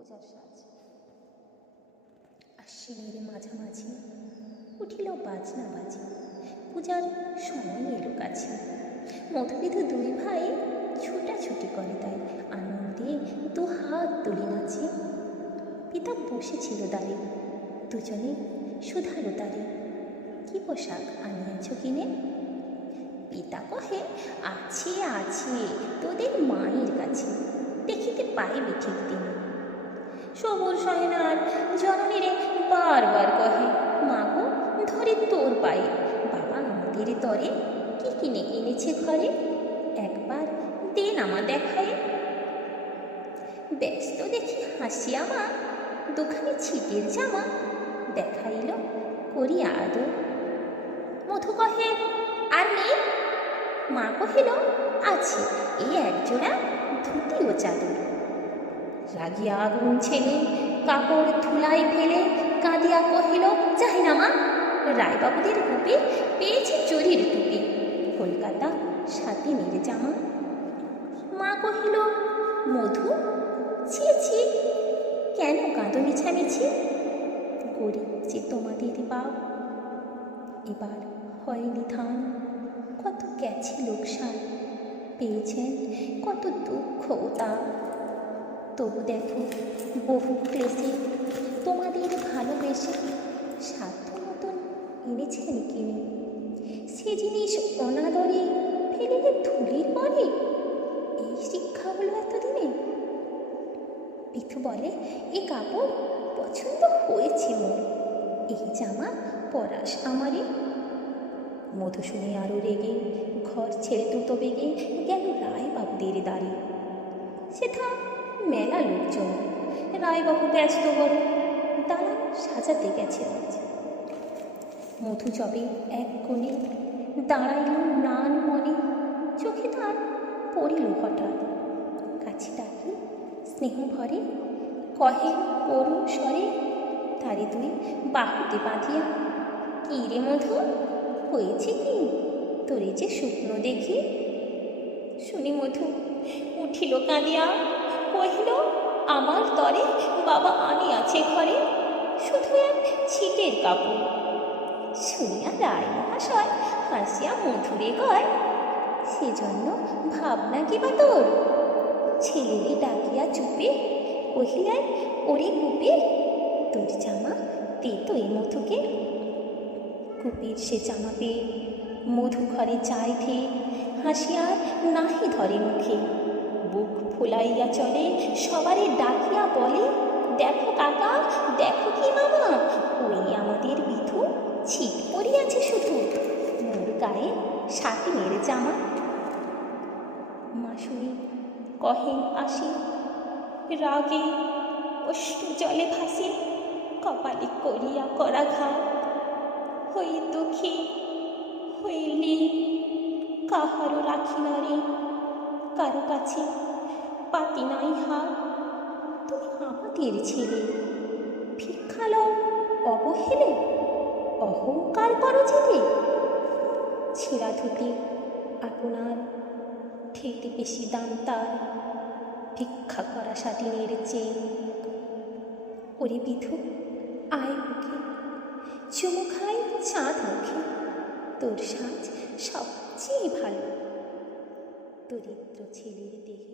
পূজার সাজ। আশ্বিনের মাঝামাঝি উঠিল বাজনা বাজি, পূজার সময় এলো কাছে। মধুবিধু দুই ভাই ছুটাছুটি করে, তাই আনন্দে দু হাত তুলে নাচে। পিতা বসেছিল দ্বারে, দুজনে শুধালো তারে, কি পোশাক আনিয়াছ কিনে? পিতা কহে, আছে আছে তোদের মায়ের কাছে, দেখিতে পাইবে ঠিক দিনে। সবুর সহেনার জননীরে বারবার কহে, মা গো ধরে তোর পায়ে, বাবা আমাদের তরে কি কিনে এনেছে ঘরে, একবার দেন আমা দেখায়। ব্যস্ত দেখি হাসিয়া মা দুখানি ছিটের জামা দেখাইল করিয়া আদর। মধু কহে, আর নেই? মা কহিল, আছে এই একজোড়া ধুতি ও চাদর। রাগিয়া আগুন ছেলে কাপড় ধুলাই ফেলে কাঁদিয়া কহিল, যাই না মা, রায়বাবুদের রূপে পেয়েছে চুরির টুপি, কলকাতা সাতিনের জামা। মা কহিল, মধু ছি ছি, কেন কাঁদো মিছামিছি, গরিব যে তোমাদের বাপ, এবার হয়নি ধান, কত গেছে লোকসান, পেয়েছেন কত দুঃখ ও তাপ। তবু দেখো বহু ক্লেশে তোমাদের ভালোবেসে সাধ্য মতন এনেছেন কিনে, সে জিনিস অনাদরে ফেলিলে ধুলির পরে, এই শিক্ষা হলো এতদিনে। পিথু বলে, এ কাপড় পছন্দ হয়েছে মোর, এই জামা পরাস আমারে। মধু শুনে আরো রেগে ঘর ছেড়ে দ্রুত বেগে গেল রায়বাবুদের দ্বারে। সেথা মেলা লোকজন, রায়বাবু ব্যস্ত বড়, দালান সাজাতে গেছে আজ। মধু যবে এক কোণে দাঁড়াইল নান মনে, চোখে তার পড়িল হঠাৎ, কাছে ডাকি স্নেহ ভরে, কহে করুণ স্বরে তারে তুই বাহুতে বাঁধিয়া, কি রে মধু হয়েছে কি তোরে যে শুকনো দেখি। শুনি মধু উঠিল কাঁদিয়া, কহিল, আমার তরে বাবা আনিয়াছে ঘরে শুধু এক ছিটের কাপড়। শুনিয়া রায় মহাশয় হাসিয়া মধুরে কয়, সেজন্য ভাবনা কি বা তোর? ছেলেরে ডাকিয়া চুপে কহিলেন, ওরে কুপে, তোর জামা দে তো এ মধুকে। কুপির সে জামা পেয়ে মধু ঘরে যায় ধেয়ে, হাসিয়ার নাহি ধরে মুখে, বুক ফুলাইয়া চলে সবারে ডাকিয়া বলে, দেখো কাকা, দেখো কি মামা, ওই আমাদের বিধু ছিট পরিয়াছে শুধু, মোর গায়ে সাতিনের জামা। মাসুরি কহে আসি, রাগে অশ্রু জলে ভাসি, কপালে করিয়া করা ঘা, হই দুঃখী হইলি কাহারও রাখি না রে, কারো কাছে পাতি নাই হাত, তুমি আমাদের ছেলে, ভিক্ষা লও অবহেলে, অহংকার করো জেলে। ছেঁড়া ধুতি আপনার ঠেতে বেশি দাম তার, ভিক্ষা করা সাটিনের চেয়ে। ওরে বিধু আয় মুখে, চুমু খাই চাঁদ মুখে, তোর সাজ সবচেয়ে ভালো, দরিদ্র ছেলের দেহে